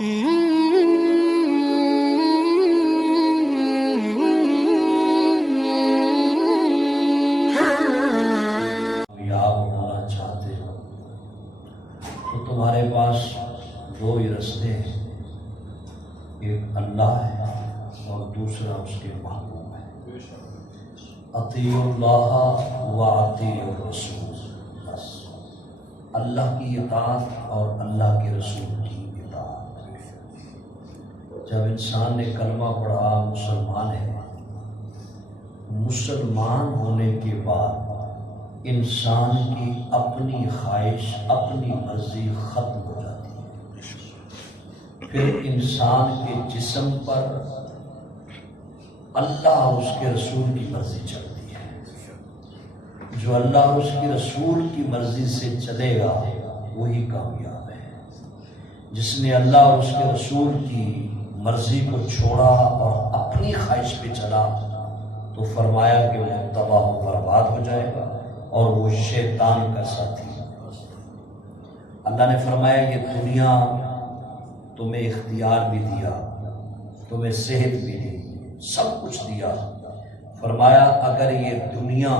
ہونا چاہتے ہو تو تمہارے پاس دو ہی رستے ہیں، ایک اللہ ہے اور دوسرا اس کے محبوب ہے۔ اطیعوا اللہ و اطیعوا الرسول، بس اللہ کی اطاعت اور اللہ کے رسول کی اطاعت۔ جب انسان نے کلمہ پڑھا مسلمان ہے، مسلمان ہونے کے بعد انسان کی اپنی خواہش اپنی مرضی ختم ہو جاتی ہے۔ پھر انسان کے جسم پر اللہ اور اس کے رسول کی مرضی چلتی ہے۔ جو اللہ اور اس کے رسول کی مرضی سے چلے گا وہی کامیاب ہے۔ جس نے اللہ اور اس کے رسول کی مرضی کو چھوڑا اور اپنی خواہش پہ چلا تو فرمایا کہ وہ تباہ و برباد ہو جائے گا اور وہ شیطان کا ساتھی۔ اللہ نے فرمایا یہ دنیا تمہیں اختیار بھی دیا، تمہیں صحت بھی دی، سب کچھ دیا۔ فرمایا اگر یہ دنیا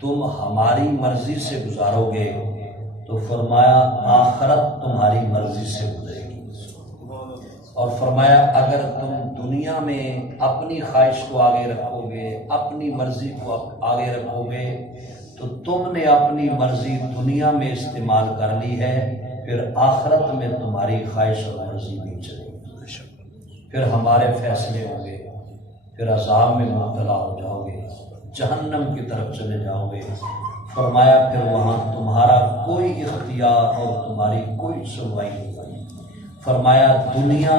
تم ہماری مرضی سے گزارو گے تو فرمایا آخرت تمہاری مرضی سے گزرے گی۔ اور فرمایا اگر تم دنیا میں اپنی خواہش کو آگے رکھو گے، اپنی مرضی کو آگے رکھو گے تو تم نے اپنی مرضی دنیا میں استعمال کر لی ہے، پھر آخرت میں تمہاری خواہش اور مرضی نہیں چلے گی، پھر ہمارے فیصلے ہوں گے، پھر عذاب میں مبتلا ہو جاؤ گے، جہنم کی طرف چلے جاؤ گے۔ فرمایا پھر وہاں تمہارا کوئی اختیار اور تمہاری کوئی سنوائی نہیں ہوگی۔ فرمایا دنیا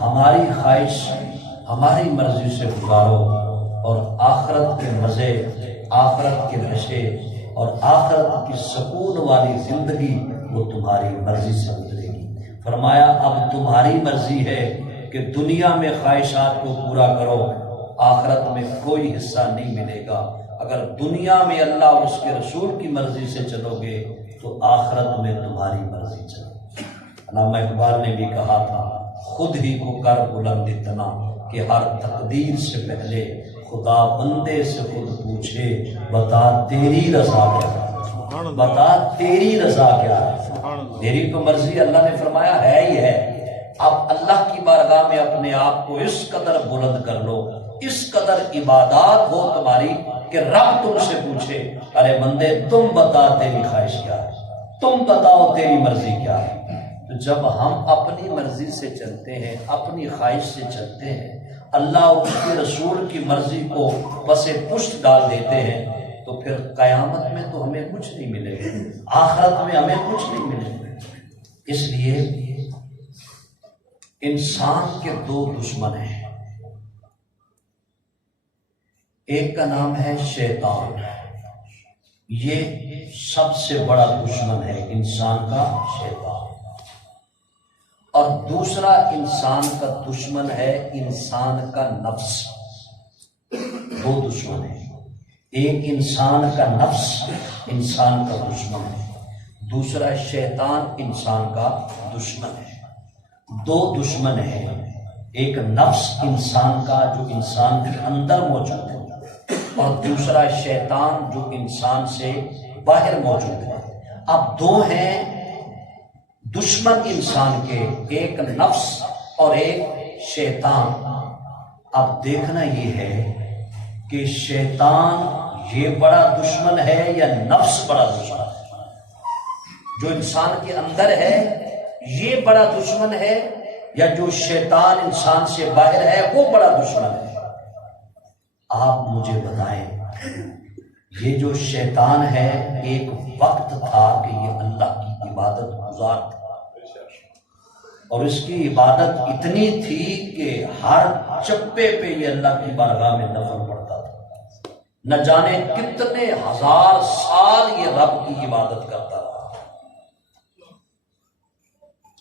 ہماری خواہش ہماری مرضی سے گزارو اور آخرت کے مزے، آخرت کے نشے اور آخرت کی سکون والی زندگی وہ تمہاری مرضی سے گزرے گی۔ فرمایا اب تمہاری مرضی ہے کہ دنیا میں خواہشات کو پورا کرو، آخرت میں کوئی حصہ نہیں ملے گا۔ اگر دنیا میں اللہ اور اس کے رسول کی مرضی سے چلو گے تو آخرت میں تمہاری مرضی چلو۔ علامہ اقبال نے بھی کہا تھا خود ہی کو کر بلند اتنا کہ ہر تقدیر سے پہلے خدا بندے سے خود پوچھے بتا تیری رضا کیا ہے، بتا تیری رضا کیا ہے۔ میری تو مرضی اللہ نے فرمایا ہے ہی ہے، اب اللہ کی بارگاہ میں اپنے آپ کو اس قدر بلند کر لو، اس قدر عبادات ہو تمہاری کہ رب تم سے پوچھے ارے بندے تم بتا تیری خواہش کیا ہے، تم بتاؤ تیری مرضی کیا ہے۔ تو جب ہم اپنی مرضی سے چلتے ہیں، اپنی خواہش سے چلتے ہیں، اللہ اور اس کے رسول کی مرضی کو پس پشت ڈال دیتے ہیں تو پھر قیامت میں تو ہمیں کچھ نہیں ملے گا، آخرت میں ہمیں کچھ نہیں ملے گا۔ اس لیے انسان کے دو دشمن ہیں، ایک کا نام ہے شیطان، یہ سب سے بڑا دشمن ہے انسان کا شیطان، اور دوسرا انسان کا دشمن ہے انسان کا نفس۔ دو دشمن ہیں، ایک انسان کا نفس انسان کا دشمن ہے، دوسرا شیطان انسان کا دشمن ہے۔ دو دشمن ہیں، ایک نفس انسان کا جو انسان کے اندر موجود ہے اور دوسرا شیطان جو انسان سے باہر موجود ہے۔ اب دو ہیں دشمن انسان کے، ایک نفس اور ایک شیطان۔ اب دیکھنا یہ ہے کہ شیطان یہ بڑا دشمن ہے یا نفس بڑا دشمن ہے؟ جو انسان کے اندر ہے یہ بڑا دشمن ہے یا جو شیطان انسان سے باہر ہے وہ بڑا دشمن ہے؟ آپ مجھے بتائیں۔ یہ جو شیطان ہے ایک وقت تھا کہ یہ اللہ کی عبادت گزار تھا اور اس کی عبادت اتنی تھی کہ ہر چپے پہ یہ اللہ کی بارگاہ میں نفل پڑتا تھا، نہ جانے کتنے ہزار سال یہ رب کی عبادت کرتا تھا،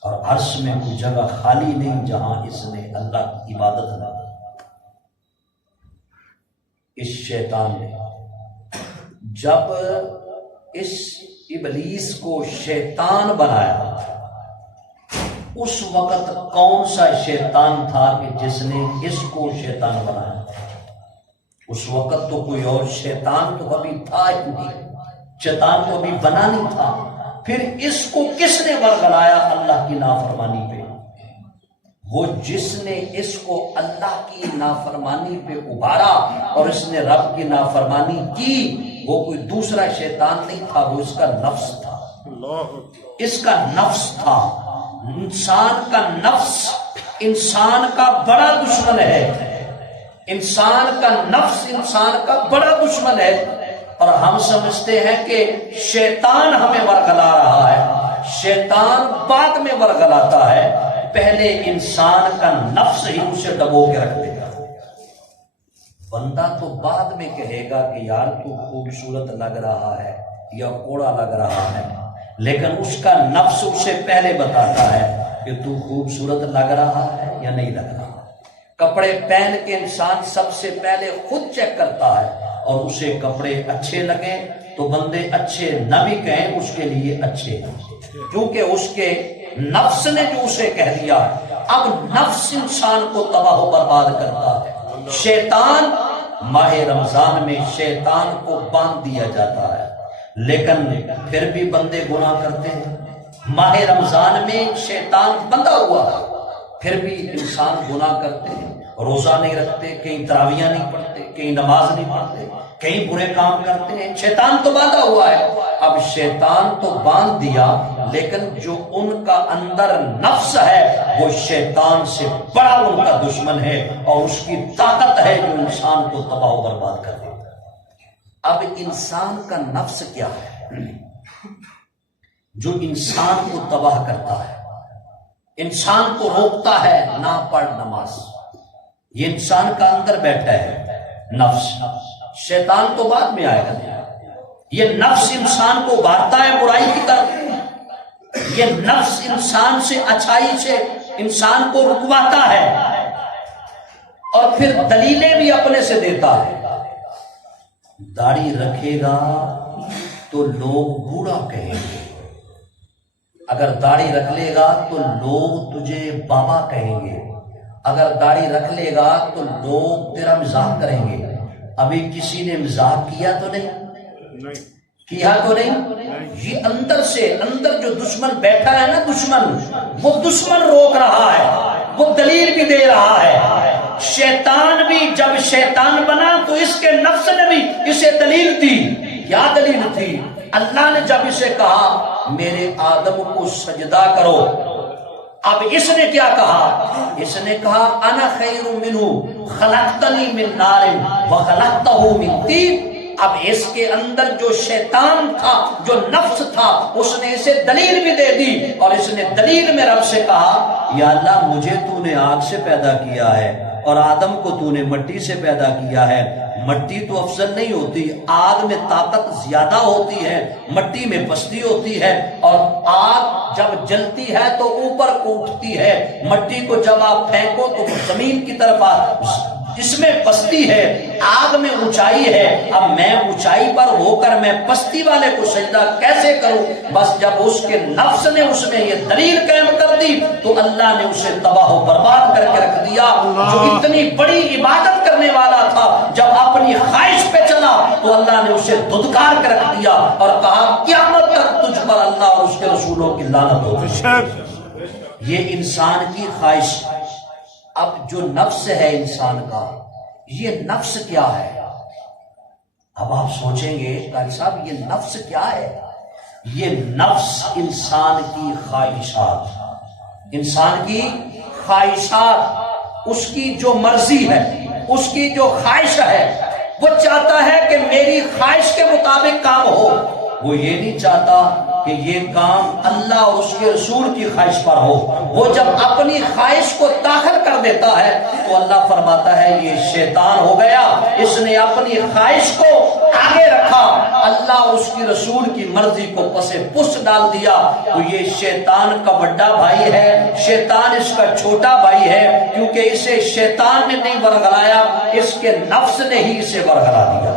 اور عرش میں کوئی جگہ خالی نہیں جہاں اس نے اللہ کی عبادت نہ کی۔ اس شیطان نے جب اس ابلیس کو شیطان بنایا اس وقت کون سا شیطان تھا کہ جس نے اس کو شیطان بنایا؟ اس وقت تو کوئی اور شیطان تو کبھی تھا ہی نہیں، شیطان تو ابھی بنا نہیں تھا۔ پھر اس کو کس نے ورگلایا اللہ کی نافرمانی پہ؟ وہ جس نے اس کو اللہ کی نافرمانی پہ ابھارا اور اس نے رب کی نافرمانی کی، وہ کوئی دوسرا شیطان نہیں تھا، وہ اس کا نفس تھا۔ اس کا نفس تھا۔ انسان کا نفس انسان کا بڑا دشمن ہے۔ انسان کا نفس انسان کا بڑا دشمن ہے، اور ہم سمجھتے ہیں کہ شیطان ہمیں ورگلا رہا ہے۔ شیطان بعد میں ورگلاتا ہے، پہلے انسان کا نفس ہی اسے ڈبو کے رکھ دے گا۔ بندہ تو بعد میں کہے گا کہ یار تو خوبصورت لگ رہا ہے یا کوڑا لگ رہا ہے، لیکن اس کا نفس اسے پہلے بتاتا ہے کہ تو خوبصورت لگ رہا ہے یا نہیں لگ رہا۔ کپڑے پہن کے انسان سب سے پہلے خود چیک کرتا ہے، اور اسے کپڑے اچھے لگیں تو بندے اچھے نہ بھی کہیں اس کے لیے اچھے ہیں، کیونکہ اس کے نفس نے جو اسے کہہ دیا۔ اب نفس انسان کو تباہ و برباد کرتا ہے۔ شیطان ماہ رمضان میں شیطان کو باندھ دیا جاتا ہے، لیکن پھر بھی بندے گناہ کرتے ہیں۔ ماہ رمضان میں شیطان بندہ ہوا، پھر بھی انسان گناہ کرتے ہیں، روزہ نہیں رکھتے، کہیں تراویح نہیں پڑھتے، کہیں نماز نہیں پڑھتے، کہیں برے کام کرتے ہیں۔ شیطان تو باندھا ہوا ہے۔ اب شیطان تو باندھ دیا، لیکن جو ان کا اندر نفس ہے وہ شیطان سے بڑا ان کا دشمن ہے، اور اس کی طاقت ہے جو انسان کو تباہ و برباد کر دیتا ہے۔ اب انسان کا نفس کیا ہے جو انسان کو تباہ کرتا ہے، انسان کو روکتا ہے نہ پڑھ نماز؟ یہ انسان کا اندر بیٹھا ہے نفس۔ شیطان تو بعد میں آئے گا۔ یہ نفس انسان کو ابھارتا ہے برائی کی طرف، یہ نفس انسان سے اچھائی سے انسان کو رکواتا ہے، اور پھر دلیلیں بھی اپنے سے دیتا ہے۔ داڑھی رکھے گا تو لوگ بوڑھا کہیں گے، اگر داڑھی رکھ لے گا تو لوگ تجھے بابا کہیں گے، اگر داڑھی رکھ لے گا تو لوگ تیرا مزاح کریں گے۔ ابھی کسی نے مزاح کیا تو نہیں؟ کیا تو نہیں؟ یہ اندر سے، اندر جو دشمن بیٹھا ہے نا، دشمن، وہ دشمن روک رہا ہے، وہ دلیل بھی دے رہا ہے۔ شیطان بھی جب شیطان بنا تو اس کے نفس نے بھی اسے دلیل دی۔ کیا دلیل تھی؟ اللہ نے جب اسے کہا میرے آدم کو سجدہ کرو، اب اس نے کیا کہا؟ اس نے کہا انا خیر منہ خلقتنی من نار وخلقتہ من طین۔ اب اس کے اندر جو شیطان تھا، جو نفس تھا، اس نے اسے دلیل بھی دے دی، اور اس نے دلیل میں رب سے کہا یا اللہ مجھے تو نے آگ سے پیدا کیا ہے، اور آدم کو تو نے مٹی سے پیدا کیا ہے۔ مٹی تو افضل نہیں ہوتی، آگ میں طاقت زیادہ ہوتی ہے، مٹی میں پستی ہوتی ہے، اور آگ جب جلتی ہے تو اوپر کو اٹھتی ہے، مٹی کو جب آپ پھینکو تو زمین کی طرف اس میں پستی ہے، آگ میں اونچائی ہے۔ اب میں اونچائی پر ہو کر میں پستی والے کو سجدہ کیسے کروں؟ بس جب اس کے نفس نے اس میں یہ دلیل قائم کر دی تو اللہ نے اسے تباہ و برباد کر کے رکھ دیا۔ جو اتنی بڑی عبادت کرنے والا تھا، جب اپنی خواہش پہ چلا تو اللہ نے اسے دھتکار کے رکھ دیا اور کہا قیامت تک تجھ پر اللہ اور اس کے رسولوں کی لعنت ہو۔ یہ انسان کی خواہش۔ اب جو نفس ہے انسان کا، یہ نفس کیا ہے؟ اب آپ سوچیں گے قاری صاحب یہ نفس کیا ہے؟ یہ نفس انسان کی خواہشات، انسان کی خواہشات، اس کی جو مرضی ہے، اس کی جو خواہش ہے، وہ چاہتا ہے کہ میری خواہش کے مطابق کام ہو۔ وہ یہ نہیں چاہتا کہ یہ کام اللہ اور اس کے رسول کی خواہش پر ہو۔ وہ جب اپنی خواہش کو داخل کر دیتا ہے تو اللہ فرماتا ہے یہ شیطان ہو گیا، اس نے اپنی خواہش کو آگے رکھا، اللہ اور اس کی رسول کی مرضی کو پسے پشت ڈال دیا۔ تو یہ شیطان کا بڑا بھائی ہے، شیطان اس کا چھوٹا بھائی ہے، کیونکہ اسے شیطان نے نہیں ورگلایا، اس کے نفس نے ہی اسے ورگلا دیا۔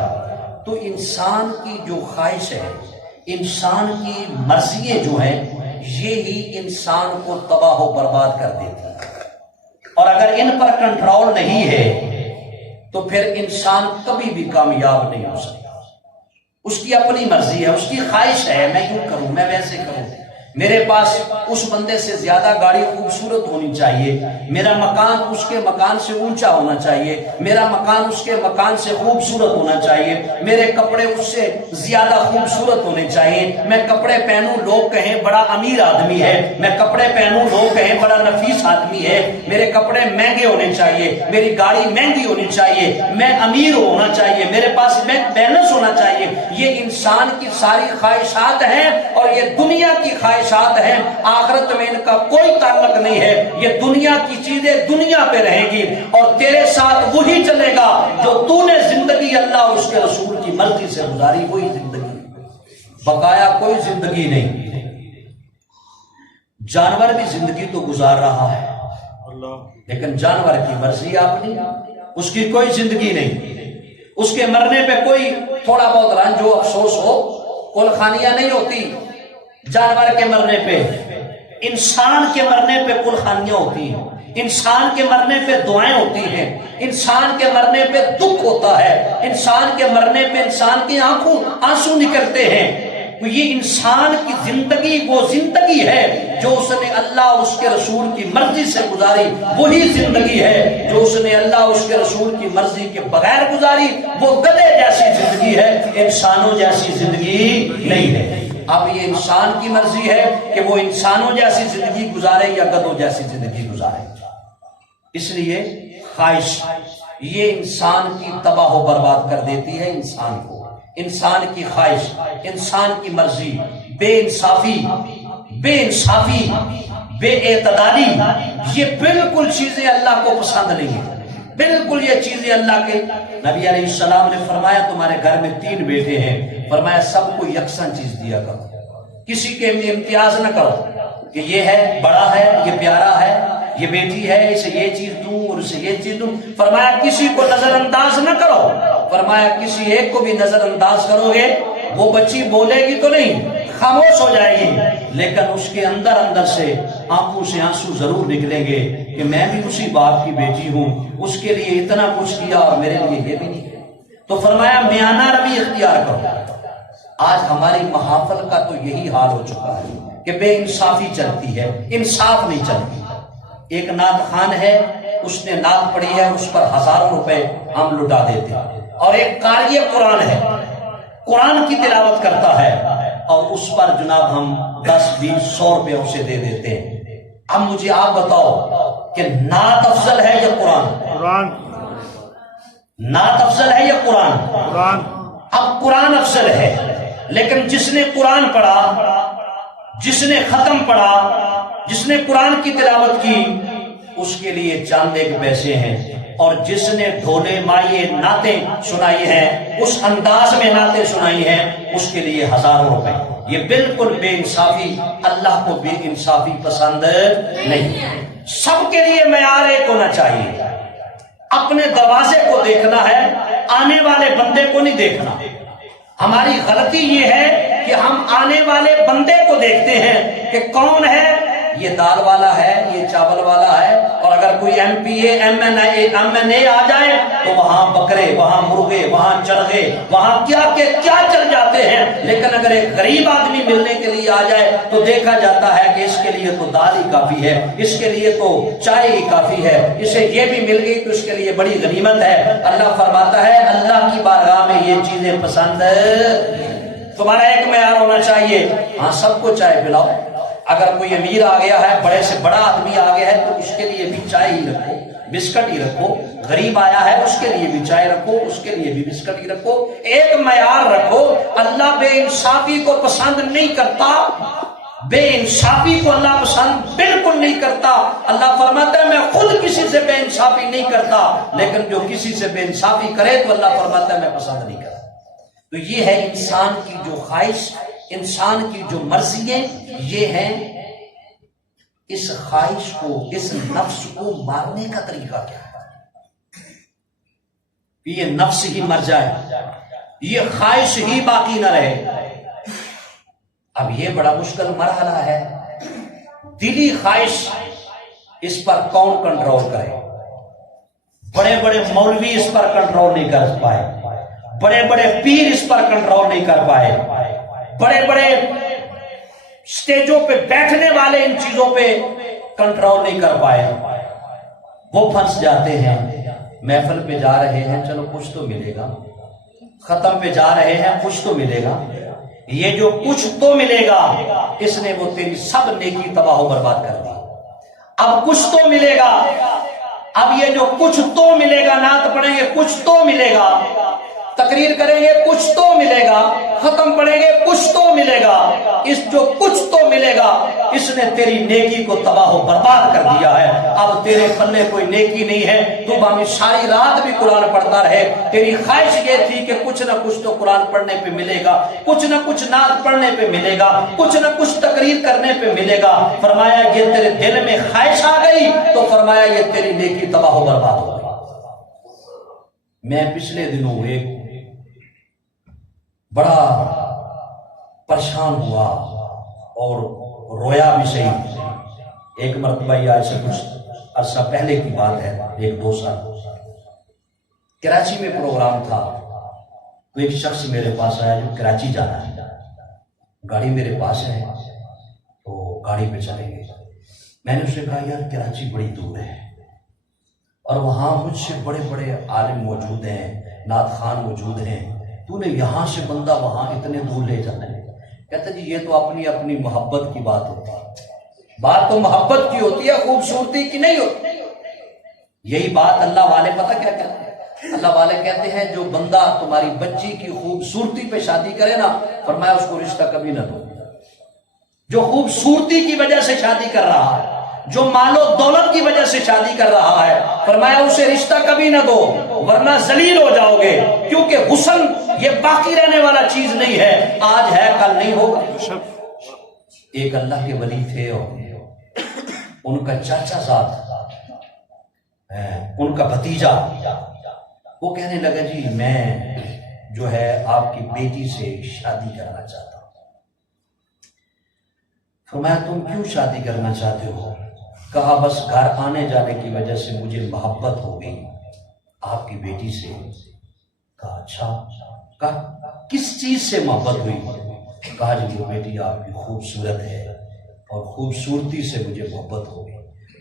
تو انسان کی جو خواہش ہے، انسان کی مرضییں جو ہیں، یہی انسان کو تباہ و برباد کر دیتی ہے، اور اگر ان پر کنٹرول نہیں ہے تو پھر انسان کبھی بھی کامیاب نہیں ہو سکتا۔ اس کی اپنی مرضی ہے، اس کی خواہش ہے میں یوں کروں، میں ویسے کروں، میرے پاس اس بندے سے زیادہ گاڑی خوبصورت ہونی چاہیے، میرا مکان اس کے مکان سے اونچا ہونا چاہیے، میرا مکان اس کے مکان سے خوبصورت ہونا چاہیے، میرے کپڑے اس سے زیادہ خوبصورت ہونے چاہیے، میں کپڑے پہنوں لوگ کہیں بڑا امیر آدمی ہے، میں کپڑے پہنوں لوگ کہیں بڑا نفیس آدمی ہے، میرے کپڑے مہنگے ہونے چاہیے، میری گاڑی مہنگی ہونی چاہیے، میں امیر ہونا چاہیے، میرے پاس بینک بیلنس ہونا چاہیے۔ یہ انسان کی ساری خواہشات ہیں، اور یہ دنیا کی خواہشات ہیں، آخرت میں ان کا کوئی تعلق نہیں ہے۔ یہ دنیا کی چیزیں دنیا پہ رہیں گی، اور تیرے ساتھ وہی چلے گا جو تو نے زندگی اللہ اور اس کے رسول کی مرضی سے گزاری، وہی زندگی، بقایا کوئی زندگی نہیں۔ جانور بھی زندگی تو گزار رہا ہے، لیکن جانور کی مرضی اپنی، اس کی کوئی زندگی نہیں، اس کے مرنے پہ کوئی تھوڑا بہت رنج ہو، افسوس ہو، کلخانیاں نہیں ہوتی جانور کے مرنے پہ، انسان کے مرنے پہ کلخانیاں ہوتی ہیں، انسان کے مرنے پہ دعائیں ہوتی ہیں، انسان کے مرنے پہ دکھ ہوتا ہے، انسان کے مرنے پہ انسان کی آنکھوں آنسو نکلتے ہیں۔ یہ انسان کی زندگی وہ زندگی ہے جو اس نے اللہ اور اس کے رسول کی مرضی سے گزاری، وہی زندگی ہے جو اس نے اللہ اور اس کے رسول کی مرضی کے بغیر گزاری، وہ گدھے جیسی زندگی ہے، انسانوں جیسی زندگی نہیں ہے۔ اب یہ انسان کی مرضی ہے کہ وہ انسانوں جیسی زندگی گزارے یا گدھوں جیسی زندگی گزارے۔ اس لیے خواہش یہ انسان کی تباہ و برباد کر دیتی ہے انسان کو، انسان کی خواہش، انسان کی مرضی، بے انصافی، بے اعتدالی، یہ بالکل چیزیں اللہ کو پسند نہیں ہیں، بالکل یہ چیزیں اللہ کے نبی علیہ السلام نے فرمایا تمہارے گھر میں 3 بیٹے ہیں، فرمایا سب کو یکساں چیز دیا کرو، کسی کے امتیاز نہ کرو کہ یہ ہے بڑا ہے، یہ پیارا ہے، یہ بیٹی ہے، اسے یہ چیز دوں اور اسے یہ چیز دوں، فرمایا کسی کو نظر انداز نہ کرو، فرمایا کسی ایک کو بھی نظر انداز کرو گے وہ بچی بولے گی تو نہیں، خاموش ہو جائے گی، لیکن اس کے اندر سے آنکھوں سے آنسو ضرور نکلیں گے کہ میں بھی اسی باپ کی بیٹی ہوں، اس کے لیے اتنا کچھ کیا اور میرے لیے یہ بھی نہیں۔ تو فرمایا میانہ روی اختیار کرو۔ آج ہماری محافل کا تو یہی حال ہو چکا ہے کہ بے انصافی چلتی ہے، انصاف نہیں چلتی۔ ایک نعت خان ہے، اس نے نعت پڑھی ہے، اس پر ہزاروں روپے ہم لٹا دیتے ہیں، اور ایک قاری قرآن ہے، قرآن کی تلاوت کرتا ہے، اور اس پر جناب ہم 10، 20، 100 روپے اسے دے دیتے ہیں۔ اب مجھے آپ بتاؤ کہ نعت افضل ہے یا قرآن؟ نعت افضل ہے یا قرآن؟ اب قرآن افضل ہے، لیکن جس نے قرآن پڑھا، جس نے ختم پڑھا، جس نے قرآن کی تلاوت کی، اس کے لیے چاند 1 پیسے ہیں، اور جس نے ڈھولے مائے نعتیں سنائی ہیں، اس انداز میں نعتیں سنائی ہیں، اس کے لیے ہزاروں روپے۔ یہ بالکل بے انصافی، اللہ کو بے انصافی پسند نہیں۔ سب کے لیے معیار ایک ہونا چاہیے، اپنے دروازے کو دیکھنا ہے، آنے والے بندے کو نہیں دیکھنا۔ ہماری غلطی یہ ہے کہ ہم آنے والے بندے کو دیکھتے ہیں کہ کون ہے، یہ دال والا ہے، یہ چاول والا ہے، اور اگر کوئی M P A M N A آ جائے تو وہاں بکرے، وہاں مرغے، وہاں چرغے، وہاں کیا چل جاتے ہیں، لیکن اگر ایک غریب آدمی ملنے کے لیے آ جائے تو دیکھا جاتا ہے کہ اس کے لیے تو دال ہی کافی ہے، اس کے لیے تو چائے ہی کافی ہے، اسے یہ بھی مل گئی تو اس کے لیے بڑی غنیمت ہے۔ اللہ فرماتا ہے اللہ کی بارگاہ میں یہ چیزیں پسند، تمہارا ایک معیار ہونا چاہیے، ہاں سب کو چائے پلاؤ، اگر کوئی امیر آ گیا ہے، بڑے سے بڑا آدمی آ گیا ہے تو اس کے لیے بھی چائے ہی رکھو، بسکٹ ہی رکھو، غریب آیا ہے اس کے لیے بھی چائے رکھو، اس کے لیے بھی بسکٹ ہی رکھو، ایک معیار رکھو۔ اللہ بے انصافی کو پسند نہیں کرتا، بے انصافی کو اللہ پسند بالکل نہیں کرتا۔ اللہ فرماتا ہے میں خود کسی سے بے انصافی نہیں کرتا، لیکن جو کسی سے بے انصافی کرے تو اللہ فرماتا ہے میں پسند نہیں کرتا۔ تو یہ ہے انسان کی جو خواہش، انسان کی جو مرضییں، یہ ہیں۔ اس خواہش کو، اس نفس کو مارنے کا طریقہ کیا ہے؟ یہ نفس ہی مر جائے، یہ خواہش ہی باقی نہ رہے۔ اب یہ بڑا مشکل مرحلہ ہے دلی خواہش اس پر کون کنٹرول کرے؟ بڑے بڑے مولوی اس پر کنٹرول نہیں کر پائے، بڑے بڑے پیر اس پر کنٹرول نہیں کر پائے، بڑے بڑے سٹیجوں پہ بیٹھنے والے ان چیزوں پہ کنٹرول نہیں کر پائے۔ وہ پھنس جاتے ہیں، محفل پہ جا رہے ہیں چلو کچھ تو ملے گا، ختم پہ جا رہے ہیں کچھ تو ملے گا، یہ جو کچھ تو ملے گا اس نے وہ تیری سب نیکی تباہ و برباد کر دی۔ اب کچھ تو ملے گا، اب یہ جو کچھ تو ملے گا، نعت پڑھیں گے کچھ تو ملے گا، تقریر کریں گے کچھ تو ملے گا، ختم پڑھیں گے کچھ تو ملے گا، اس جو کچھ تو ملے گا اس نے تیری نیکی کو تباہ و برباد کر دیا ہے۔ اب تیرے پلے کوئی نیکی نہیں ہے، تو بامی ساری رات بھی قرآن پڑھتا رہے، تیری خواہش یہ تھی کہ کچھ نہ کچھ تو قرآن پڑھنے پہ ملے گا، کچھ نہ کچھ نعت پڑھنے پہ ملے گا، کچھ نہ کچھ تقریر کرنے پہ ملے گا۔ فرمایا یہ تیرے دل میں خواہش آ گئی تو فرمایا یہ تیری نیکی تباہ و برباد ہو گئی۔ میں پچھلے دنوں ایک بڑا پریشان ہوا اور رویا بھی صحیح۔ ایک مرتبہ یہ آج سے کچھ عرصہ پہلے کی بات ہے، 1-2 سال، کراچی میں پروگرام تھا تو ایک شخص میرے پاس آیا جو کراچی جانا ہے، گاڑی میرے پاس ہے تو گاڑی پہ چلیں گے۔ میں نے اسے کہا یار کراچی بڑی دور ہے اور وہاں مجھ سے بڑے بڑے عالم موجود ہیں، نعت خان موجود ہیں، تو نے یہاں سے بندہ وہاں اتنے دور لے جانا ہے؟ کہتا جی یہ تو اپنی اپنی محبت کی بات ہوتی ہے، بات تو محبت کی ہوتی ہے، خوبصورتی کی نہیں ہوتی۔ یہی بات اللہ والے پتہ کیا کہتے ہیں؟ اللہ والے کہتے ہیں جو بندہ تمہاری بچی کی خوبصورتی پہ شادی کرے نا، فرمایا اس کو رشتہ کبھی نہ دو۔ جو خوبصورتی کی وجہ سے شادی کر رہا ہے، جو مال و دولت کی وجہ سے شادی کر رہا ہے، فرمایا اسے رشتہ کبھی نہ دو ورنہ ذلیل ہو جاؤ گے، کیونکہ حسن یہ باقی رہنے والا چیز نہیں ہے، آج ہے کل نہیں ہوگا۔ ایک اللہ کے ولی تھے اور ان کا چاچا زاد، ان کا بھتیجا، وہ کہنے لگا جی میں جو ہے آپ کی بیٹی سے شادی کرنا چاہتا ہوں۔ فرمایا تم کیوں شادی کرنا چاہتے ہو؟ کہا بس گھر آنے جانے کی وجہ سے مجھے محبت ہو گئی آپ کی بیٹی سے۔ کہا اچھا، کہا کس چیز سے محبت ہوئی؟ کہا جی وہ بیٹی آپ کی خوبصورت ہے اور خوبصورتی سے مجھے محبت ہو گئی۔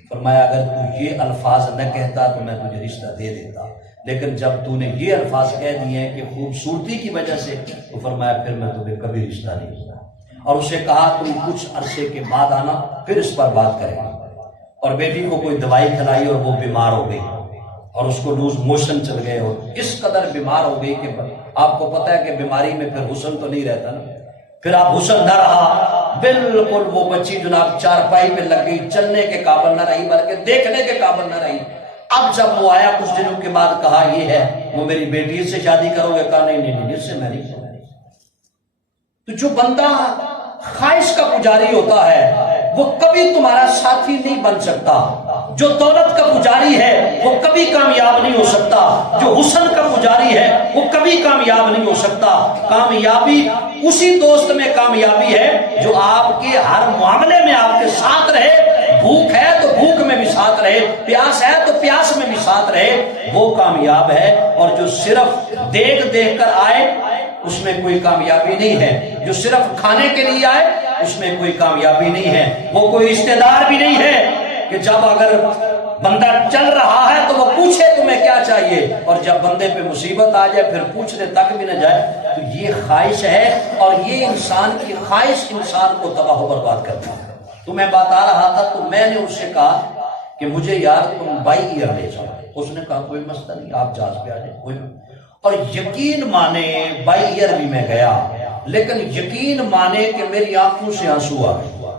فرمایا اگر تو یہ الفاظ نہ کہتا تو میں تجھے رشتہ دے دیتا، لیکن جب تو نے یہ الفاظ کہہ دیے ہیں کہ خوبصورتی کی وجہ سے، تو فرمایا پھر میں تمہیں کبھی رشتہ نہیں دوں گا۔ اور اسے کہا تم کچھ عرصے کے بعد آنا، پھر اس پر بات کریں گے۔ اور بیٹی کو کوئی دوائی کھلائی اور وہ بیمار ہو گئی اور اس کو لوز موشن چل گئے اور اس قدر بیمار ہو گئی کہ آپ کو پتہ ہے کہ بیماری میں پھر حسن تو نہیں رہتا نا، پھر آپ حسن نہ رہا، بالکل وہ بچی جناب چارپائی پہ لگ گئی، چلنے کے قابل نہ رہی بلکہ دیکھنے کے قابل نہ رہی۔ اب جب وہ آیا کچھ دنوں کے بعد، کہا یہ ہے وہ میری بیٹی سے شادی کرو گے؟ کہا نہیں اس سے میں نہیں کروں۔ تو جو بندہ خواہش کا پجاری ہوتا ہے وہ کبھی تمہارا ساتھی نہیں بن سکتا، جو دولت کا پجاری ہے وہ کبھی کامیاب نہیں ہو سکتا، جو حسن کا پجاری ہے وہ کبھی کامیاب نہیں ہو سکتا۔ کامیابی اسی دوست میں کامیابی ہے جو آپ کے ہر معاملے میں آپ کے ساتھ رہے، بھوک ہے تو بھوک میں بھی ساتھ رہے، پیاس ہے تو پیاس میں بھی ساتھ رہے، وہ کامیاب ہے۔ اور جو صرف دیکھ کر آئے اس میں کوئی کامیابی نہیں ہے، جو صرف کھانے کے لیے آئے اس میں کوئی کامیابی نہیں ہے، وہ کوئی رشتہ دار بھی نہیں ہے کہ جب اگر بندہ چل رہا ہے تو وہ پوچھے تمہیں کیا چاہیے، اور جب بندے پہ مصیبت آ جائے پھر پوچھنے تک بھی نہ جائے۔ تو یہ خواہش ہے اور یہ انسان کی خواہش انسان کو تباہ و برباد کرتی ہے۔ تو میں بتا رہا تھا تو میں نے اس سے کہا کہ مجھے یار تم بائی ایئر لے جاؤ۔ اس نے کہا کوئی مسئلہ نہیں، آپ جہاز پہ آ جائیں، کوئی۔ اور یقین مانے بائی ایئر بھی میں گیا، لیکن یقین مانے کہ میری آنکھوں سے آنسو آ گئے۔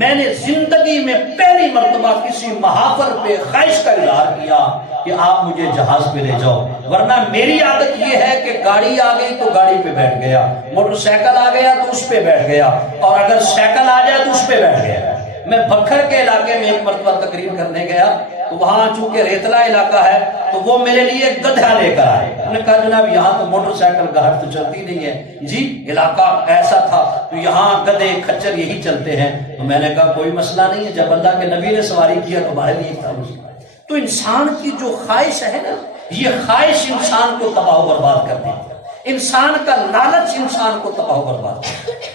میں نے زندگی میں پہلی مرتبہ کسی محافل پہ خواہش کا اظہار کیا کہ آپ مجھے جہاز پہ لے جاؤ، ورنہ میری عادت یہ ہے کہ گاڑی آ گئی تو گاڑی پہ بیٹھ گیا، موٹر سائیکل آ گیا تو اس پہ بیٹھ گیا، اور اگر سائیکل آ جائے تو اس پہ بیٹھ گیا۔ میں بکھر کے علاقے میں ایک مرتبہ تقریر کرنے گیا تو وہاں چونکہ ریتلا علاقہ ہے تو وہ میرے لیے گدھا لے کر آئے. انہوں نے کہا جناب یہاں تو موٹر سائیکل گاڑی تو چلتی نہیں ہے. جی علاقہ ایسا تھا تو یہاں گدھے کھچر یہی چلتے ہیں. تو میں نے کہا کوئی مسئلہ نہیں ہے, جب اللہ کے نبی نے سواری کیا تمہارے لیے تھا مسئلہ. تو انسان کی جو خواہش ہے نا, یہ خواہش انسان کو تباہ و برباد کر دیتی ہے. انسان کا لالچ انسان کو تباہ و برباد کرتا ہے.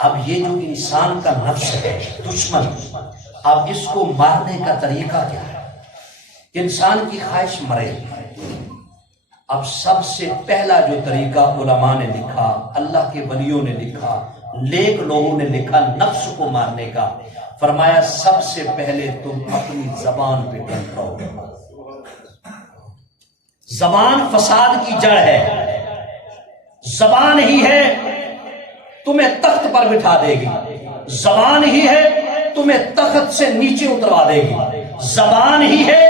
اب یہ جو انسان کا نفس ہے دشمن, اب اس کو مارنے کا طریقہ کیا ہے کہ انسان کی خواہش مرے. اب سب سے پہلا جو طریقہ علماء نے لکھا, اللہ کے ولیوں نے لکھا, نیک لوگوں نے لکھا نفس کو مارنے کا, فرمایا سب سے پہلے تم اپنی زبان پہ کنٹرول کرو. زبان فساد کی جڑ ہے. زبان ہی ہے تمہیں تخت پر بٹھا دے گی, زبان ہی ہے تمہیں تخت سے نیچے اتروا دے گی, زبان ہی ہے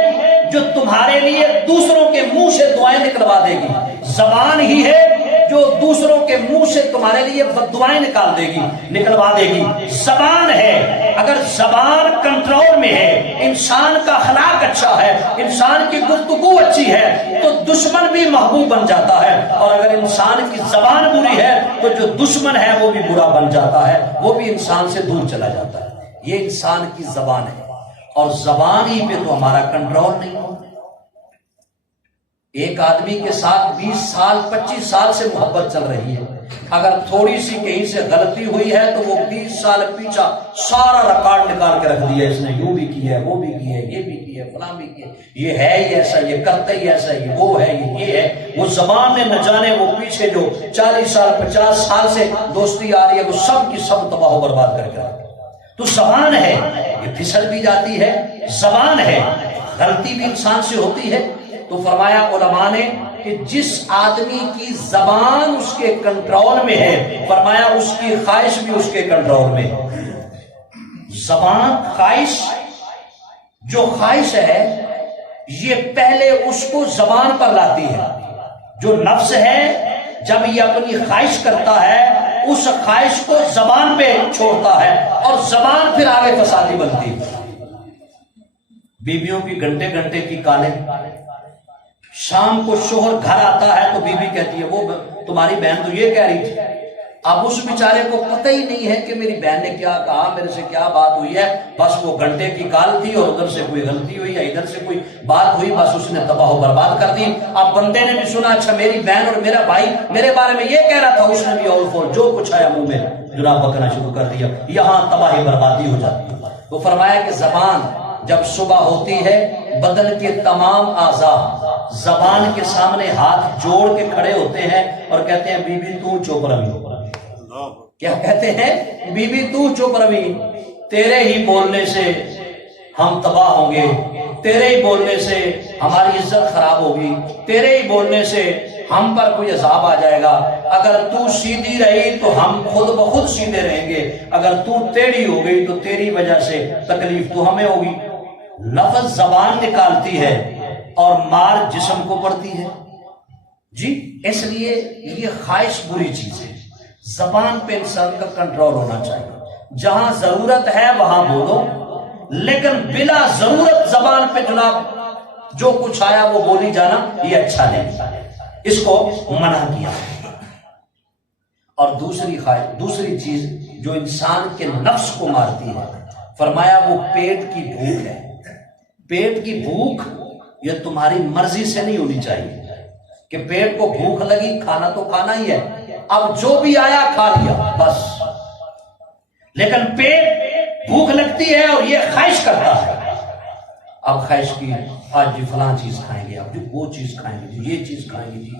جو تمہارے لیے دوسروں کے منہ سے دعائیں نکلوا دے گی, زبان ہی ہے جو دوسروں کے منہ سے تمہارے لیے بددعائیں نکال دے گی, نکلوا دے گی. زبان ہے, اگر زبان کنٹرول میں ہے, انسان کا اخلاق اچھا ہے, انسان کی گفتگو اچھی ہے تو دشمن بھی محبوب بن جاتا ہے. اور اگر انسان کی زبان بری ہے تو جو دشمن ہے وہ بھی برا بن جاتا ہے, وہ بھی انسان سے دور چلا جاتا ہے. یہ انسان کی زبان ہے, اور زبان ہی پہ تو ہمارا کنٹرول نہیں ہو. ایک آدمی کے ساتھ 20 سال 25 سال سے محبت چل رہی ہے, اگر تھوڑی سی کہیں سے غلطی ہوئی ہے تو وہ 20 سال پیچھا سارا ریکارڈ نکال کے رکھ دیا, اس نے یوں بھی کی ہے, وہ بھی کی ہے, یہ بھی کی ہے, فلاں بھی کی ہے, یہ ہے ہی ایسا, یہ کرتا ہی ایسا, یہ وہ ہے, یہ ہے. وہ زبان نے نہ جانے وہ پیچھے جو 40 سال 50 سال سے دوستی آ رہی ہے وہ سب کی سب تباہ و برباد کر کے رکھ. تو زبان ہے, یہ پھسل بھی جاتی ہے, زبان ہے, غلطی بھی انسان سے ہوتی ہے. تو فرمایا علماء نے کہ جس آدمی کی زبان اس کے کنٹرول میں ہے, فرمایا اس کی خواہش بھی اس کے کنٹرول میں. زبان خواہش, جو خواہش ہے یہ پہلے اس کو زبان پر لاتی ہے. جو نفس ہے جب یہ اپنی خواہش کرتا ہے اس خواہش کو زبان پہ چھوڑتا ہے, اور زبان پھر آگے فسادی بنتی ہے. بیویوں کی گھنٹے گھنٹے کی کالیں, شام کو شوہر گھر آتا ہے تو بیوی کہتی ہے وہ تمہاری بہن تو یہ کہہ رہی تھی. اب اس بیچارے کو پتہ ہی نہیں ہے کہ میری بہن نے کیا کہا, میرے سے کیا بات ہوئی ہے, بس وہ گھنٹے کی کال تھی اور ادھر سے کوئی غلطی ہوئی یا ادھر سے کوئی بات ہوئی, بس اس نے تباہ و برباد کر دی. اب بندے نے بھی سنا اچھا میری بہن اور میرا بھائی میرے بارے میں یہ کہہ رہا تھا, اس نے بھی اور فور جو کچھ آیا منہ میں جناب بکنا شروع کر دیا, یہاں تباہی بربادی ہو جاتی ہے. تو فرمایا کہ زبان جب صبح ہوتی ہے بدن کے تمام اعضاء زبان کے سامنے ہاتھ جوڑ کے کھڑے ہوتے ہیں اور کہتے ہیں بی بی تو چپ روی. کیا کہتے ہیں؟ بی بی تو چپ روی, تیرے ہی بولنے سے ہم تباہ ہوں گے, تیرے ہی بولنے سے ہماری عزت خراب ہوگی, تیرے ہی بولنے سے ہم پر کوئی عذاب آ جائے گا. اگر تو سیدھی رہی تو ہم خود بخود سیدھے رہیں گے, اگر تو ٹیڑھی ہو گئی تو تیری وجہ سے تکلیف تو ہمیں ہوگی. لفظ زبان نکالتی ہے اور مار جسم کو پڑتی ہے. جی اس لیے یہ خواہش بری چیز ہے. زبان پہ انسان کا کنٹرول ہونا چاہیے. جہاں ضرورت ہے وہاں بولو, لیکن بلا ضرورت زبان پہ جناب جو کچھ آیا وہ بولی جانا یہ اچھا نہیں, اس کو منع کیا. اور دوسری چیز جو انسان کے نفس کو مارتی ہے, فرمایا وہ پیٹ کی بھوک ہے. پیٹ کی بھوک یہ تمہاری مرضی سے نہیں ہونی چاہیے کہ پیٹ کو بھوک لگی کھانا تو کھانا ہی ہے, اب جو بھی آیا کھا لیا بس. لیکن پیٹ بھوک لگتی ہے اور یہ خواہش کرتا ہے, اب خواہش کی آج جی فلاں چیز کھائیں گے, اب جی وہ چیز کھائیں گے, جی یہ چیز کھائیں گے, جی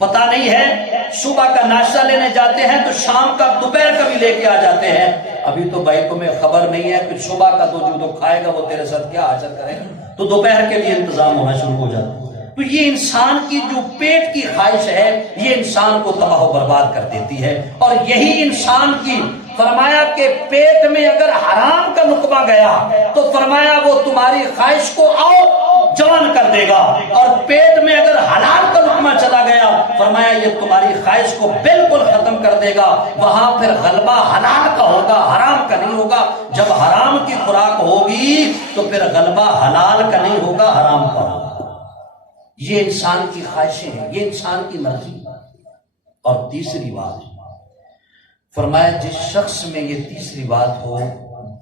پتہ نہیں ہے. صبح کا ناشتہ لینے جاتے ہیں تو شام کا دوپہر کا بھی لے کے آ جاتے ہیں. ابھی تو بھائی تمہیں خبر نہیں ہے کہ صبح کا تو جو کھائے گا وہ تیرے ساتھ کیا حاصل کرے گا, تو دوپہر کے لیے انتظام ہونا شروع ہو جاتا ہے. تو یہ انسان کی جو پیٹ کی خواہش ہے یہ انسان کو تباہ و برباد کر دیتی ہے. اور یہی انسان کی فرمایا کہ پیٹ میں اگر حرام کا نقبہ گیا تو فرمایا وہ تمہاری خواہش کو اور جوان کر دے گا, اور پیٹ میں اگر حلال کا خاتمہ چلا گیا، فرمایا یہ تمہاری خواہش کو بالکل ختم کر دے گا، وہاں پھر غلبہ حلال کا ہوگا، حرام کا نہیں ہوگا۔ جب حرام کی خوراک ہوگی تو پھر غلبہ حلال کا نہیں ہوگا، حرام کا ہوگا۔ یہ انسان کی خواہشیں ہیں، یہ انسان کی مرضی۔ اور تیسری بات فرمایا جس شخص میں یہ تیسری بات ہو،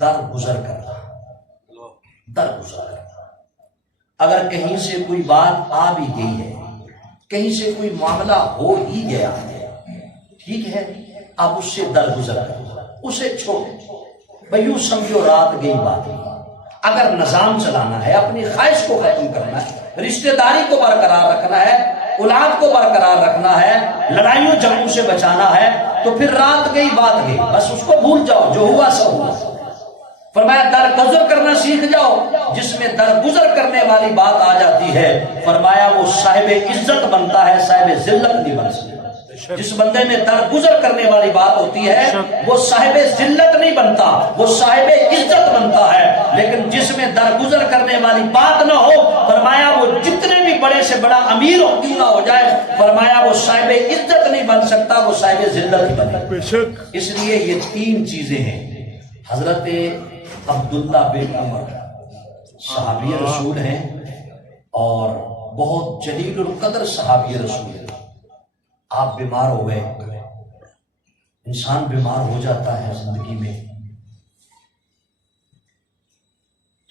درگزر کرنا، درگزر کرنا۔ اگر کہیں سے کوئی بات آ بھی گئی ہے، کہیں سے کوئی معاملہ ہو ہی گیا ہے، ٹھیک ہے، اب اس سے درگزر کرنا، اسے چھوڑ، بھئی یوں سمجھو رات گئی بات نہیں۔ اگر نظام چلانا ہے، اپنی خواہش کو ختم کرنا ہے، رشتہ داری کو برقرار رکھنا ہے، اولاد کو برقرار رکھنا ہے، لڑائیوں جنگوں سے بچانا ہے، تو پھر رات گئی بات گئی، بس اس کو بھول جاؤ، جو ہوا سو ہوا۔ فرمایا درگزر کرنا سیکھ جاؤ۔ جس میں درگزر کرنے والی بات آ جاتی ہے، فرمایا وہ صاحب عزت بنتا ہے، صاحب ذلت نہیں بن سکتا۔ جس بندے میں درگزر کرنے والی بات ہوتی ہے وہ صاحب ذلت نہیں بنتا، وہ صاحب عزت بنتا ہے۔ لیکن جس میں درگزر کرنے والی بات نہ ہو، فرمایا وہ جتنے بھی بڑے سے بڑا امیر کیوں نہ ہو جائے، فرمایا وہ صاحب عزت نہیں بن سکتا، وہ صاحب ذلت نہیں بنتا۔ اس لیے یہ تین چیزیں ہیں۔ حضرت عبداللہ بن عمر صحابی رسول ہیں اور بہت جلیل القدر صحابی رسول ہیں۔ آپ بیمار ہو گئے، انسان بیمار ہو جاتا ہے زندگی میں،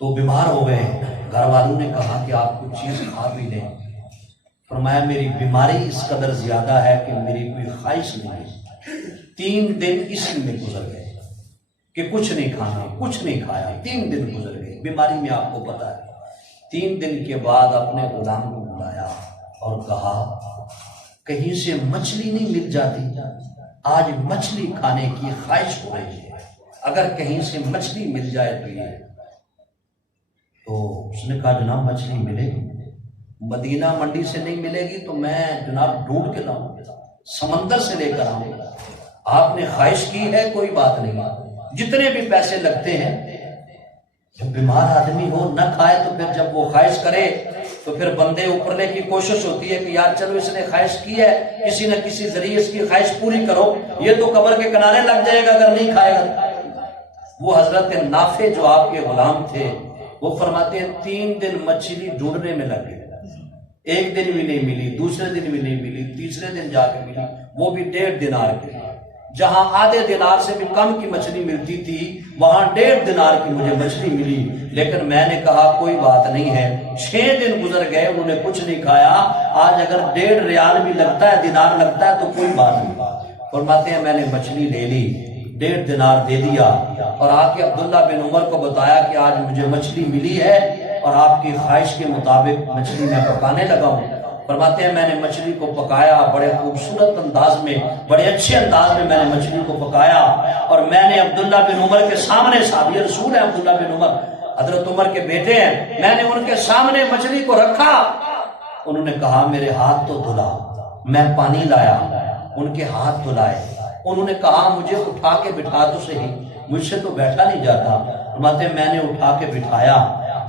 تو بیمار ہو گئے، گھر والوں نے کہا کہ آپ کچھ چیز کھا بھی لیں۔ فرمایا میری بیماری اس قدر زیادہ ہے کہ میری کوئی خواہش نہیں ہے۔ 3 دن اسی میں گزر گئے کہ کچھ نہیں کھانا، کچھ نہیں کھایا، 3 دن گزر گئے بیماری میں، آپ کو پتا ہے۔ 3 دن کے بعد اپنے غلام کو بلایا اور کہا کہیں سے مچھلی نہیں مل جاتی، آج مچھلی کھانے کی خواہش ہو رہی ہے، اگر کہیں سے مچھلی مل جائے تو یہ۔ تو اس نے کہا جناب مچھلی ملے گی، مدینہ منڈی سے نہیں ملے گی تو میں جناب ڈھونڈ کے لاؤں، سمندر سے لے کر آؤں۔ آپ نے خواہش کی ہے، کوئی بات نہیں، جتنے بھی پیسے لگتے ہیں۔ جب بیمار آدمی ہو نہ کھائے تو پھر جب وہ خواہش کرے تو پھر بندے اوپرنے کی کوشش ہوتی ہے کہ یار چلو اس نے خواہش کی ہے، کسی نہ کسی ذریعے اس کی خواہش پوری کرو، یہ تو قبر کے کنارے لگ جائے گا اگر نہیں کھائے گا۔ وہ حضرت نافع جو آپ کے غلام تھے وہ فرماتے ہیں 3 دن مچھلی ڈھونڈنے میں لگ گئے، 1 دن بھی نہیں ملی، دوسرے دن بھی نہیں ملی، تیسرے دن جا کے ملی، وہ بھی 1.5 دینار کے۔ جہاں آدھے دینار سے بھی کم کی مچھلی ملتی تھی وہاں 1.5 دینار کی مجھے مچھلی ملی۔ لیکن میں نے کہا کوئی بات نہیں ہے، 6 دن گزر گئے انہوں نے کچھ نہیں کھایا، آج اگر 1.5 ریال بھی لگتا ہے، دینار لگتا ہے تو کوئی بات نہیں۔ فرماتے ہیں میں نے مچھلی لے لی، 1.5 دینار دے دیا اور آ کے عبداللہ بن عمر کو بتایا کہ آج مجھے مچھلی ملی ہے اور آپ کی خواہش کے مطابق مچھلی میں پکانے لگا ہوں۔ فرماتے ہیں میں نے مچھلی کو پکایا، بڑے خوبصورت انداز میں، بڑے اچھے انداز میں میں نے مچھلی کو پکایا اور میں نے عبداللہ بن عمر کے سامنے، صحابی رسول ہیں عبداللہ بن عمر، حضرت عمر کے بیٹے ہیں، میں نے ان کے سامنے مچھلی کو رکھا۔ انہوں نے کہا میرے ہاتھ تو دھلا، میں پانی لایا، ان کے ہاتھ دھلائے۔ انہوں نے کہا مجھے اٹھا کے بٹھا تو صحیح، مجھ سے تو بیٹھا نہیں جاتا۔ فرماتے ہیں میں نے اٹھا کے بٹھایا،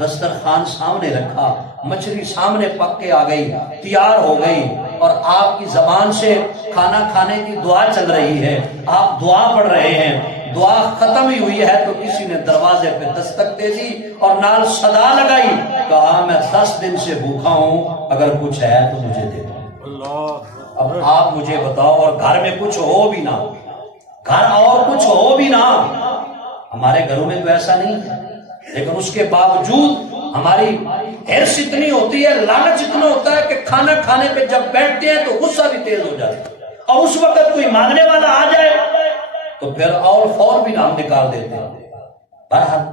دسترخوان سامنے رکھا، مچھلی سامنے پک کے آ گئی، تیار ہو گئی اور آپ کی زبان سے کھانا کھانے کی دعا چل رہی ہے، آپ دعا پڑھ رہے ہیں۔ دعا ختم ہی ہوئی ہے تو کسی نے دروازے پہ دستک دے دی اور نال صدا لگائی، کہا میں 10 دن سے بھوکا ہوں، اگر کچھ ہے تو مجھے دے دو۔ اب آپ مجھے بتاؤ، اور گھر میں کچھ ہو بھی نہ، گھر اور کچھ ہو بھی نہ، ہمارے گھروں میں تو ایسا نہیں ہے، لیکن اس کے باوجود ہماری حرص اتنی ہوتی ہے، لالچ اتنا ہوتا ہے کہ کھانا کھانے پہ جب بیٹھتے ہیں تو غصہ بھی تیز ہو جاتا ہے، اور اس وقت کوئی مانگنے والا آ جائے تو پھر اور فور بھی نام نکال دیتے ہیں۔ بہرحال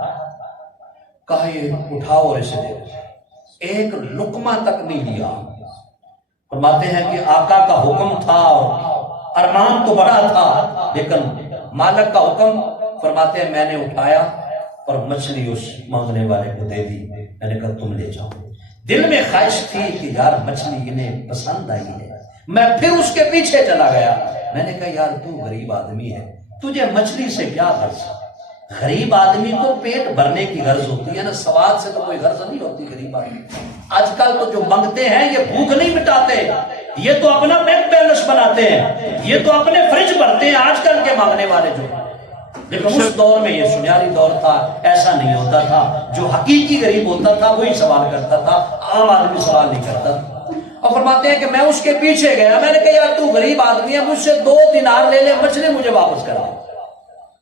کہا یہ اٹھاؤ اور اسے دے دو، ایک لقمہ تک نہیں لیا۔ فرماتے ہیں کہ آقا کا حکم تھا اور ارمان تو بڑا تھا، لیکن مالک کا حکم، فرماتے ہیں میں نے اٹھایا اور مچھلی اس مانگنے والے کو دے دی، میں نے کہا تم لے جاؤ۔ دل میں خواہش تھی کہ یار مچھلی انہیں پسند آئی ہے، میں پھر اس کے پیچھے چلا گیا۔ میں نے کہا یار تو غریب آدمی ہے، تجھے مچھلی سے کیا غرض؟ غریب آدمی کو پیٹ بھرنے کی غرض ہوتی ہے نا، سواد سے تو کوئی غرض نہیں ہوتی غریب آدمی۔ آج کل تو جو منگتے ہیں یہ بھوک نہیں مٹاتے، یہ تو اپنا بینک بیلنس بناتے ہیں، یہ تو اپنے فریج بھرتے ہیں آج کل کے مانگنے والے جو، لیکن اس دور میں یہ سنہری دور تھا، ایسا نہیں ہوتا تھا۔ جو حقیقی غریب ہوتا تھا وہی سوال کرتا تھا، عام آدمی سوال نہیں کرتا تھا۔ اور فرماتے ہیں کہ میں اس کے پیچھے گیا، میں نے کہا یار تو غریب آدمی ہے، مجھ سے 2 دینار لے لے، مچھلی مجھے واپس کرا۔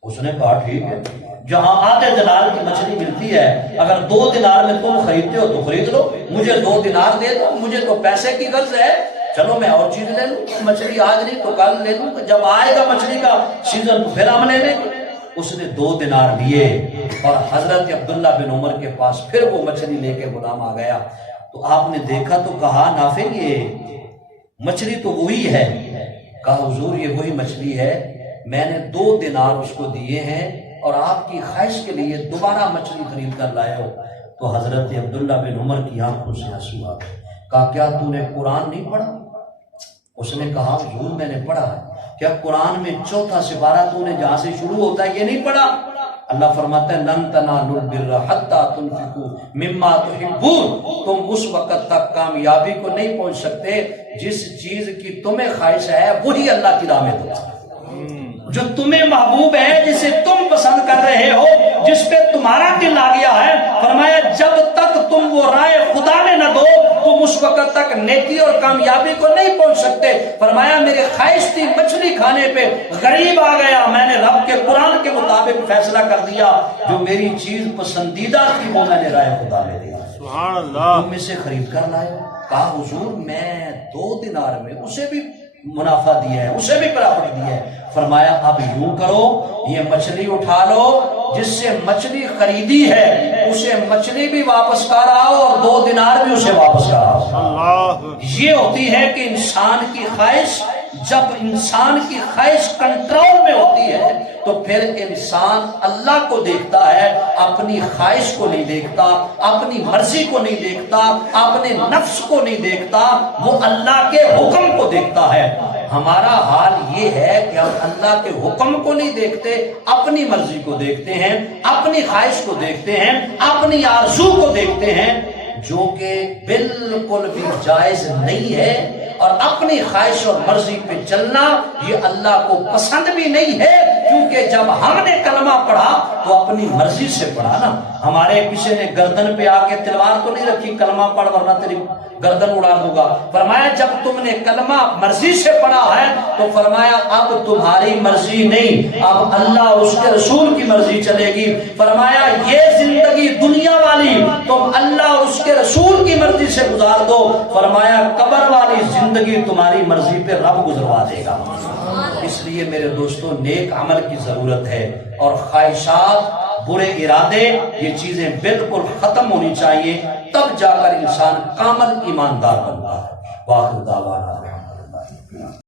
اس نے کہا ٹھیک ہے، جہاں آدھے دینار کی مچھلی ملتی ہے، اگر 2 دینار میں تم خریدتے ہو تو خرید لو، مجھے 2 دینار دے دو، مجھے تو پیسے کی غرض ہے، چلو میں اور چیز لے لوں، مچھلی آج نہیں تو کل لے لوں، جب آئے گا مچھلی کا سیزن پھر ہم لے لیں گے۔ اس نے 2 دینار لیے اور حضرت عبداللہ بن عمر کے پاس پھر وہ مچھلی لے کے غلام آ گیا۔ تو آپ نے دیکھا تو کہا نافع یہ مچھلی تو وہی ہے؟ کہا حضور یہ وہی مچھلی ہے، میں نے 2 دینار اس کو دیے ہیں اور آپ کی خواہش کے لیے دوبارہ مچھلی خرید کر لائے ہو۔ تو حضرت عبداللہ بن عمر کی آنکھوں سے آنسو آ گئے۔ کہا کیا تو نے قرآن نہیں پڑھا؟ اس نے کہا حضور میں نے پڑھا ہے۔ کیا قرآن میں 4تھا سپارہ تو نے جہاں سے شروع ہوتا ہے یہ نہیں پڑھا؟ اللہ فرماتا ہے لن تنالوا البر حتی تنفقوا مما تحبون، تم اس وقت تک کامیابی کو نہیں پہنچ سکتے جس چیز کی تمہیں خواہش ہے وہی اللہ کی راہ میں دو۔ جو تمہیں محبوب ہے، جسے تم پسند کر رہے ہو، جس پہ تمہارا دل آ گیا ہے، فرمایا جب تک تم وہ رائے خدا میں نہ دو تم اس وقت تک نیکی اور کامیابی کو نہیں پہنچ سکتے۔ فرمایا میری خواہش تھی مچھلی کھانے پہ، غریب آ گیا، میں نے رب کے قرآن کے مطابق فیصلہ کر دیا، جو میری چیز پسندیدہ تھی وہ میں نے رائے خدا میں دیا۔ سبحان اللہ۔ تم میں سے خرید کر لائے؟ کہا حضور میں 2 دینار میں اسے بھی منافع دیا ہے، اسے بھی پرافٹ دیا ہے۔ فرمایا اب یوں کرو، یہ مچھلی اٹھا لو، جس سے مچھلی خریدی ہے اسے مچھلی بھی واپس کر آؤ اور 2 دینار بھی اسے واپس کر آؤ۔ یہ ہوتی ہے کہ انسان کی خواہش، جب انسان کی خواہش کنٹرول میں ہوتی ہے تو پھر انسان اللہ کو دیکھتا ہے، اپنی خواہش کو نہیں دیکھتا، اپنی مرضی کو نہیں دیکھتا، اپنے نفس کو نہیں دیکھتا، وہ اللہ کے حکم کو دیکھتا ہے۔ ہمارا حال یہ ہے کہ ہم اللہ کے حکم کو نہیں دیکھتے، اپنی مرضی کو دیکھتے ہیں، اپنی خواہش کو دیکھتے ہیں، اپنی آرزو کو دیکھتے ہیں، جو کہ بالکل بھی جائز نہیں ہے۔ اور اپنی خواہش اور مرضی پہ چلنا یہ اللہ کو پسند بھی نہیں ہے، کیونکہ جب ہم نے کلمہ پڑھا تو اپنی مرضی سے پڑھا نا۔ ہمارے کسی نے گردن پہ آ کے تلوار تو نہیں رکھی کلمہ پڑھ ورنہ تیری گردن اڑا دوں گا۔ فرمایا جب تم نے کلمہ مرضی سے پڑھا ہے تو فرمایا اب تمہاری مرضی نہیں، اب اللہ اور اس کے رسول کی مرضی چلے گی۔ فرمایا یہ زندگی دنیا والی تم اللہ اور اس کے رسول کی مرضی سے گزار دو، فرمایا قبر والی زندگی تمہاری مرضی پہ رب گزروا دے گا۔ اس لیے میرے دوستوں نیک عمل کی ضرورت ہے، اور خواہشات، برے ارادے، یہ چیزیں بالکل ختم ہونی چاہیے، تب جا کر انسان کامل ایماندار بنتا ہے۔ واخر دعوانا الحمدللہ۔